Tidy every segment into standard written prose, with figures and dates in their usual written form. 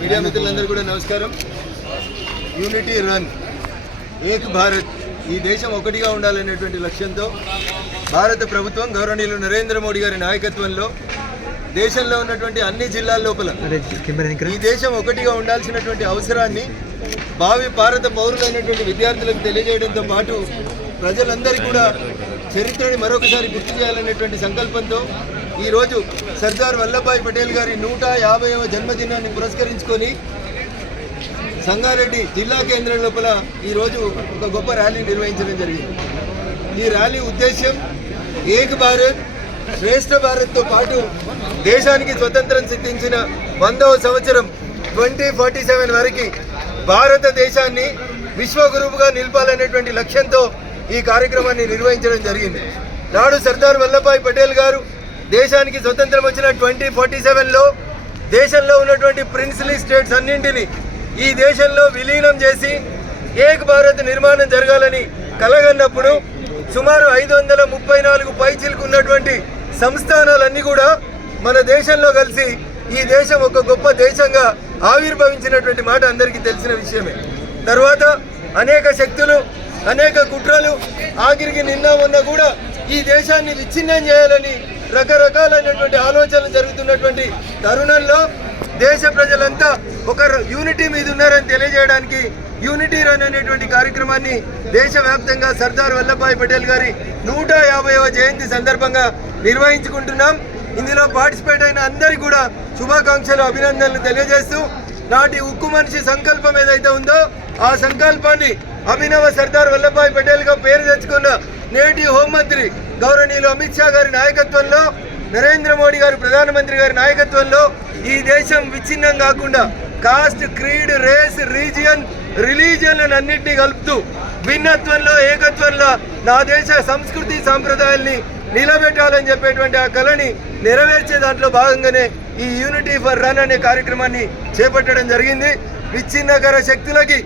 Media మిత్రులందరూ కూడా నమస్కారం. యూనిటీ రన్ ఏక్ భారత్, ఈ దేశం ఒకటిగా ఉండాలనేటువంటి లక్ష్యంతో భారత ప్రభుత్వం గౌరవనీయులు నరేంద్ర మోడీ గారి నాయకత్వంలో దేశంలో ఉన్నటువంటి అన్ని జిల్లాల లోపల ఈ దేశం ఒకటిగా ఉండాల్సినటువంటి అవసరాన్ని భావి భారత పౌరులైనటువంటి విద్యార్థులకు తెలియజేయడంతో పాటు ప్రజలందరికీ కూడా చరిత్రని మరొకసారి గుర్తు చేయాలనేటువంటి సంకల్పంతో ఈరోజు సర్దార్ వల్లభాయ్ పటేల్ గారి 150వ జన్మదినాన్ని పురస్కరించుకొని సంగారెడ్డి జిల్లా కేంద్రం లోపల ఈరోజు ఒక గొప్ప ర్యాలీ నిర్వహించడం జరిగింది. ఈ ర్యాలీ ఉద్దేశ్యం ఏక్ భారత్ శ్రేష్ఠ భారత్తో పాటు దేశానికి స్వతంత్రం సిద్ధించిన 100వ సంవత్సరం 2047 వరకు భారతదేశాన్ని విశ్వగురువుగా నిలపాలనేటువంటి లక్ష్యంతో ఈ కార్యక్రమాన్ని నిర్వహించడం జరిగింది. నాడు సర్దార్ వల్లభాయ్ పటేల్ గారు దేశానికి స్వతంత్రం వచ్చిన 2047లో దేశంలో ఉన్నటువంటి ప్రిన్స్లీ స్టేట్స్ అన్నింటినీ ఈ దేశంలో విలీనం చేసి ఏక్ భారత్ నిర్మాణం జరగాలని కలగన్నప్పుడు సుమారు 534 పైచిలకు ఉన్నటువంటి సంస్థానాలన్నీ కూడా మన దేశంలో కలిసి ఈ దేశం ఒక గొప్ప దేశంగా ఆవిర్భవించినటువంటి మాట అందరికీ తెలిసిన విషయమే. తర్వాత అనేక శక్తులు, అనేక కుట్రలు, ఆఖరికి నిన్న మొన్న కూడా ఈ దేశాన్ని విచ్ఛిన్నం చేయాలని రకరకాలైనటువంటి ఆలోచనలు జరుగుతున్నటువంటి తరుణంలో దేశ ప్రజలంతా ఒక యూనిటీ మీద ఉన్నారని తెలియజేయడానికి యూనిటీ రన్ అనేటువంటి కార్యక్రమాన్ని దేశవ్యాప్తంగా సర్దార్ వల్లభాయ్ పటేల్ గారి 150వ జయంతి సందర్భంగా నిర్వహించుకుంటున్నాం. ఇందులో పార్టిసిపేట్ అయిన అందరికీ కూడా శుభాకాంక్షలు, అభినందనలు తెలియజేస్తూ నాటి ఉక్కు మనిషి సంకల్పం ఏదైతే ఉందో ఆ సంకల్పాన్ని అభినవ సర్దార్ వల్లభాయ్ పటేల్గా పేరు తెచ్చుకున్న నేటి హోంమంత్రి గౌరవనీయులు అమిత్ షా గారి నాయకత్వంలో, నరేంద్ర మోడీ గారు ప్రధానమంత్రి గారి నాయకత్వంలో ఈ దేశం విచ్ఛిన్నం కాకుండా కాస్ట్, క్రీడ్, రేస్, రీజియన్, రిలీజియన్లను అన్నింటినీ కలుపుతూ భిన్నత్వంలో ఏకత్వంలో నా దేశ సంస్కృతి సాంప్రదాయాల్ని నిలబెట్టాలని చెప్పేటువంటి ఆ కళని నెరవేర్చే దాంట్లో భాగంగానే ఈ యూనిటీ ఫర్ రన్ అనే కార్యక్రమాన్ని చేపట్టడం జరిగింది. విచ్ఛిన్నకర శక్తులకి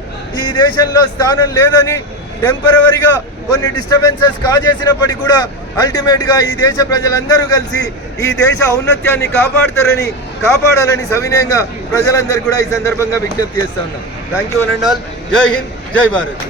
ఈ దేశంలో స్థానం లేదని టెంపరవరీగా కొన్ని డిస్టర్బెన్సెస్ కాజేసినప్పటికీ కూడా అల్టిమేట్గా ఈ దేశ ప్రజలందరూ కలిసి ఈ దేశ ఔన్నత్యాన్ని కాపాడాలని సవినయంగా ప్రజలందరూ కూడా ఈ సందర్భంగా విజ్ఞప్తి చేస్తా ఉన్నాం. Thank you and all. జై హింద్, జై భారత్.